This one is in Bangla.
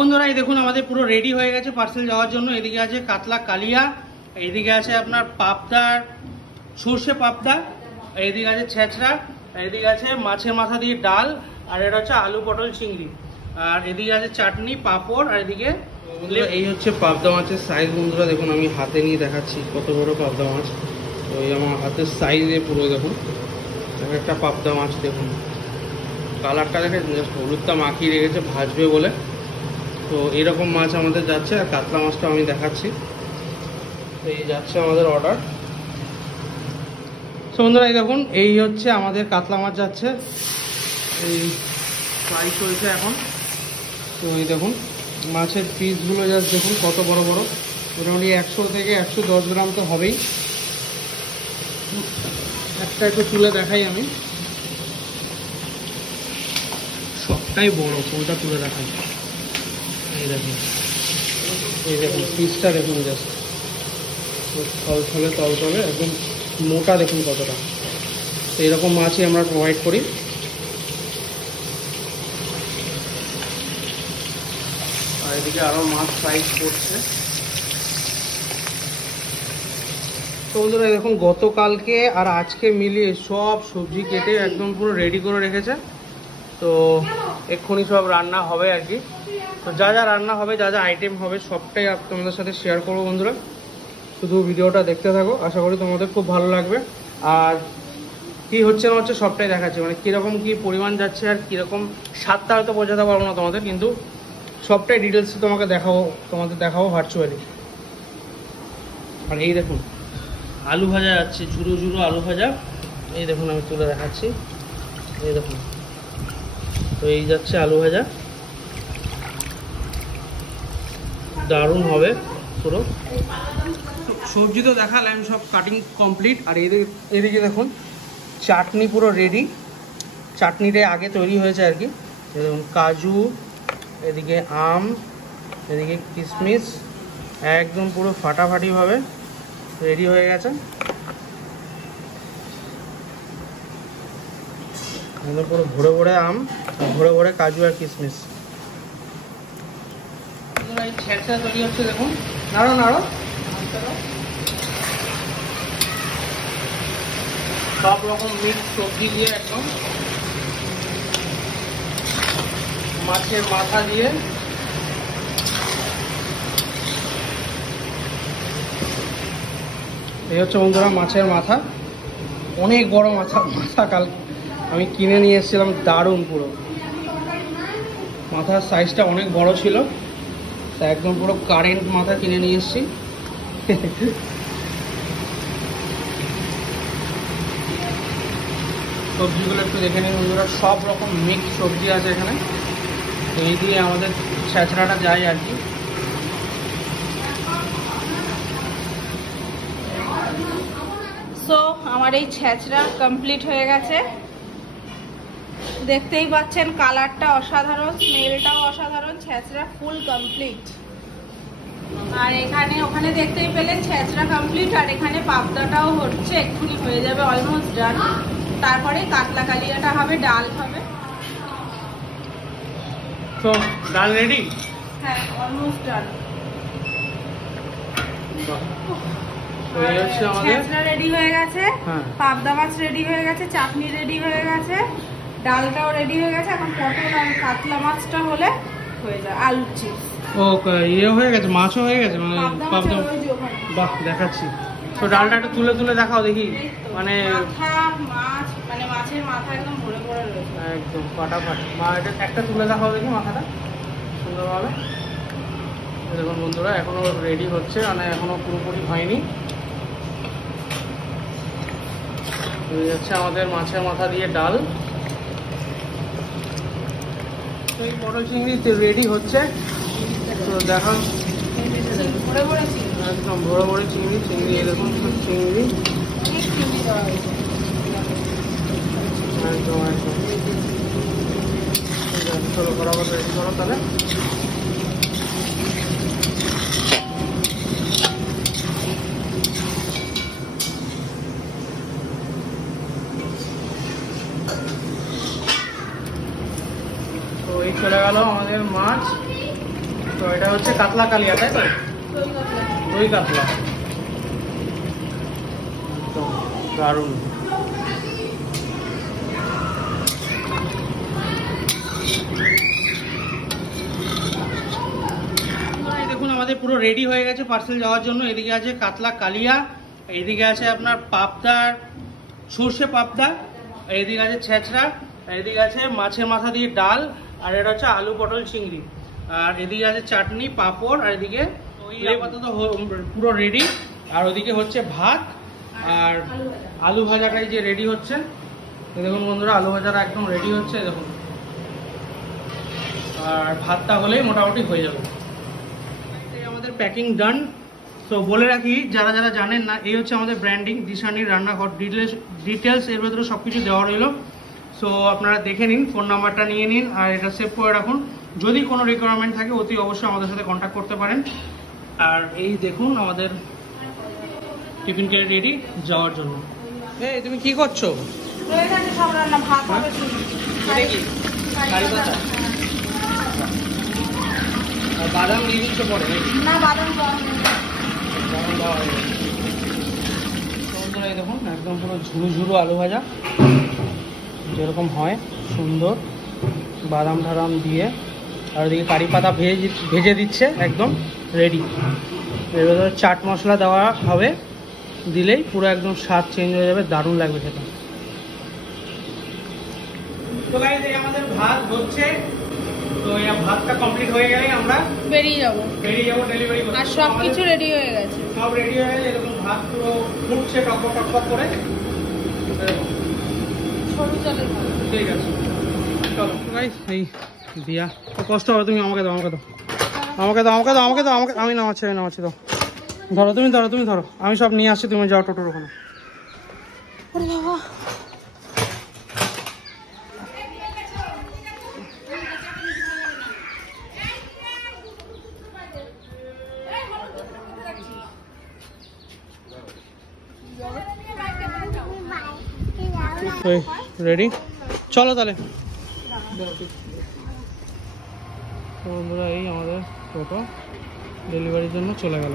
বন্ধুরা এই দেখুন আমাদের পুরো রেডি হয়ে গেছে পার্সেল যাওয়ার জন্য। এদিকে আছে কাতলা কালিয়া, এদিকে আছে আপনার পাবদার সর্ষে পাবদা, এদিকে আছে ছেঁচড়া, এদিকে আছে মাছের মাথা দিয়ে ডাল, আর এটা হচ্ছে আলু পটল চিংড়ি, আর এদিকে আছে চাটনি পাঁপড়, আর এদিকে এই হচ্ছে পাবদা মাছের সাইজ। বন্ধুরা দেখুন আমি হাতে নিয়ে দেখাচ্ছি কত বড় পাবদা মাছ। তো এই আমার হাতের সাইজে পুরো দেখুন একটা পাবদা মাছ। দেখুন কালারটা দেখে হলুদটা মাখিয়ে রেখেছে ভাজবে বলে। তো এরকম মাছ আমাদের যাচ্ছে। আর কাতলা মাছটা আমি দেখাচ্ছি। এই যাচ্ছে আমাদের অর্ডার। তো বন্ধুরা এই দেখুন এই হচ্ছে আমাদের কাতলা মাছ যাচ্ছে, এই ফ্রাই চলছে এখন। তো এই দেখুন মাছের পিসগুলো জাস্ট দেখুন কত বড় বড়, মোটামুটি 100 থেকে 110 গ্রাম তো হবেই। একটা একটু তুলে দেখাই আমি, সবটাই বড়, কোনটা তুলে দেখাই। এই দেখুন পিসটা দেখুন জাস্ট তলতলে একদম মোটা, দেখুন কতটা। তো এরকম মাছই আমরা প্রোভাইড করি। আর এদিকে আরও মাছ ফ্রাই করছে। তো বন্ধুরা দেখুন গতকালকে আর আজকে মিলিয়ে সব সবজি কেটে একদম পুরো রেডি করে রেখেছে। তো এক্ষুনি সব রান্না হবে আর কি। তো যা যা রান্না হবে, যা যা আইটেম হবে, সবটাই তোমাদের সাথে শেয়ার করবো বন্ধুরা। শুধু ভিডিওটা দেখতে থাকো, আশা করি তোমাদের খুব ভালো লাগবে। আর কি হচ্ছে না হচ্ছে সবটাই দেখাচ্ছে, মানে কীরকম কী পরিমাণ যাচ্ছে আর কীরকম স্বাদটা হয়তো বোঝাতে পারবো না তোমাদের, কিন্তু সবটাই ডিটেলসে তোমাদের দেখাবো ভার্চুয়ালি। আর এই দেখুন আলু ভাজা যাচ্ছে, ঝুরো ঝুরো আলু ভাজা। এই দেখুন আমি তুলে দেখাচ্ছি, এই দেখুন। তো এই যাচ্ছে আলু ভাজা, দারুণ হবে পুরো। সবজি তো দেখালাম, সব কাটিং কমপ্লিট। আর এদিকে দেখুন চাটনি পুরো রেডি। চাটনিটা আগে তৈরি হয়েছে আর কি। দেখুন কাজু, এদিকে আম, এদিকে কিশমিশ, একদম পুরো ফাটাফাটিভাবে রেডি হয়ে গেছে। একদম পুরো ভরে ভরে আম, ভরে ভরে কাজু আর কিশমিশ। এই ছেঁচড়া তৈরি হচ্ছে দেখুন, নাড়ো নাড়ো। সব রকম মিক্স সবজি দিয়ে একদম, মাছের মাথা দিয়ে, এই হচ্ছে বন্ধুরা মাছের মাথা। অনেক বড় মাথা কাল আমি কিনে নিয়ে এসেছিলাম, দারুণ পুরো মাথার সাইজটা অনেক বড় ছিল। তা একদম পুরো কারেন্ট মাথা কিনে নিয়ে এসেছি। সবজিগুলো একটু দেখে নিন বন্ধুরা, সব রকম মিক্স সবজি আছে এখানে। তো এই দিয়ে আমাদের ছেঁচড়াটা যায় আর কি। সো আমার এই ছেঁচড়া কমপ্লিট হয়ে গেছে। দেখতেই পাচ্ছেন কালারটা অসাধারণ, স্মেলটাও অসাধারণ। ছেঁচড়া ফুল কমপ্লিট। আর ওখানে দেখতেই পেলেন ছেঁচড়া কমপ্লিট। আর এখানে পাবদাটাও হচ্ছে, এক্ষুনি হয়ে যাবে, অলমোস্ট ডান। তারপরে কাতলা কালিয়াটা হবে, ডাল হবে। তো ডাল রেডি? হ্যাঁ, অলমোস্ট ডান। ছেঁচড়া রেডি হয়ে গেছে, পাবদা মাছ রেডি হয়ে গেছে, চাটনি রেডি হয়ে গেছে, ডালটাও রেডি হয়ে গেছে। এখন পটল আর কাতলা মাছটা হলে হয়ে যায়, আলুর চিপস। ও ইয়ে হয়ে গেছে, মাছও হয়ে গেছে, মানে পাবদা। বাহ, দেখাচ্ছি। তো ডালটা একটু তুলে তুলে দেখাও দেখি, মানে মাছ, মানে মাছের মাথা একদম ভরে ভরে রয়েছে, একদম ফাটাফাটি। এটা একটা তুলে দেখাও দেখি মাথাটা সুন্দরভাবে। দেখুন বন্ধুরা এখনো রেডি হচ্ছে, মানে এখনো পুরোপুরি হয়নি। হয়ে যাচ্ছে আমাদের মাছের মাথা দিয়ে ডাল। তো এই পটল চিংড়ি রেডি হচ্ছে। তো দেখো একদম ভরে ভরে চিংড়ি, এরকম সব চিংড়ি একদম একদম। চলো বরাবর রেডি করো তাহলে। তো এই চলে গেল আমাদের মাছ। তো এটা হচ্ছে কাতলা কালিয়া, তাই তো? দই কাতলা, দারুণ। দেখুন আমাদের পুরো রেডি হয়ে গেছে পার্সেল যাওয়ার জন্য। এদিকে আছে কাতলা কালিয়া, এদিকে আছে আপনার পাবদার সর্ষে পাবদা, এদিকে আছে ছেঁচড়া, এদিকে আছে মাছের মাথা দিয়ে ডাল, আর এটা হচ্ছে আলু পটল চিংড়ি, আর এদিকে আছে চাটনি পাঁপড়, আর এদিকে আপাতত পুরো রেডি। আর ওদিকে হচ্ছে ভাত আর আলু ভাজাটাই যে রেডি হচ্ছে। দেখুন বন্ধুরা, আলু ভাজাটা একদম রেডি হচ্ছে দেখুন, আর ভাতটা হলেই মোটামুটি হয়ে যাবে। আমাদের প্যাকিং ডান। তো বলে রাখি যারা যারা জানেন না, এই হচ্ছে আমাদের ব্র্যান্ডিং দিশানির রান্নাঘর। ডিটেলস এর ভেতরে সব কিছু দেওয়া রইল। সো আপনারা দেখে নিন, ফোন নাম্বারটা নিয়ে নিন, আর এটা সেভ করে রাখুন। যদি কোনো রিকোয়ারমেন্ট থাকে অতি অবশ্যই আমাদের সাথে কন্ট্যাক্ট করতে পারেন। আর এই দেখুন আমাদের টিফিন কেটে রেডি যাওয়ার জন্য। এই তুমি কি করছো? বাদাম দিয়ে দিচ্ছ পরে? না, বাদাম দেখুন একদম পুরো ঝুরু ঝুরু আলু ভাজা যেরকম হয়, সুন্দর বাদাম ঠাদাম দিয়ে, আর ওদিকে কারি পাতা ভেজে দিচ্ছে, একদম রেডি। এর ভেতরে চাট মশলা দেওয়া হবে, দিলেই পুরো একদম স্বাদ চেঞ্জ হয়ে যাবে, দারুণ লাগবে খেতে। তো গাইস এই আমাদের ভাত হচ্ছে, তো এই ভাতটা কমপ্লিট হয়ে গেলে আমরা বেরিয়ে যাবো ডেলিভারি করতে। আর সব কিছু রেডি হয়ে গেছে, সব রেডি হয়ে গেছে। এরকম ভাত পুরো ফুটছে টকবক টকবক করে। ঠিক আছে চলো গাইস। এই দিয়া তো কষ্ট হবে, তুমি আমাকে দাও, আমাকে দাও, আমাকে দাও, আমাকে দাও, আমাকে দাও, আমাকে, আমি নামাচ্ছি দাও। ধরো তুমি ধরো, আমি সব নিয়ে আসছি, তুমি যাও টোটোর ওখানে। রেডি, চলো তাহলে বন্ধুরা। এই আমাদের টোটো ডেলিভারির জন্য চলে গেল।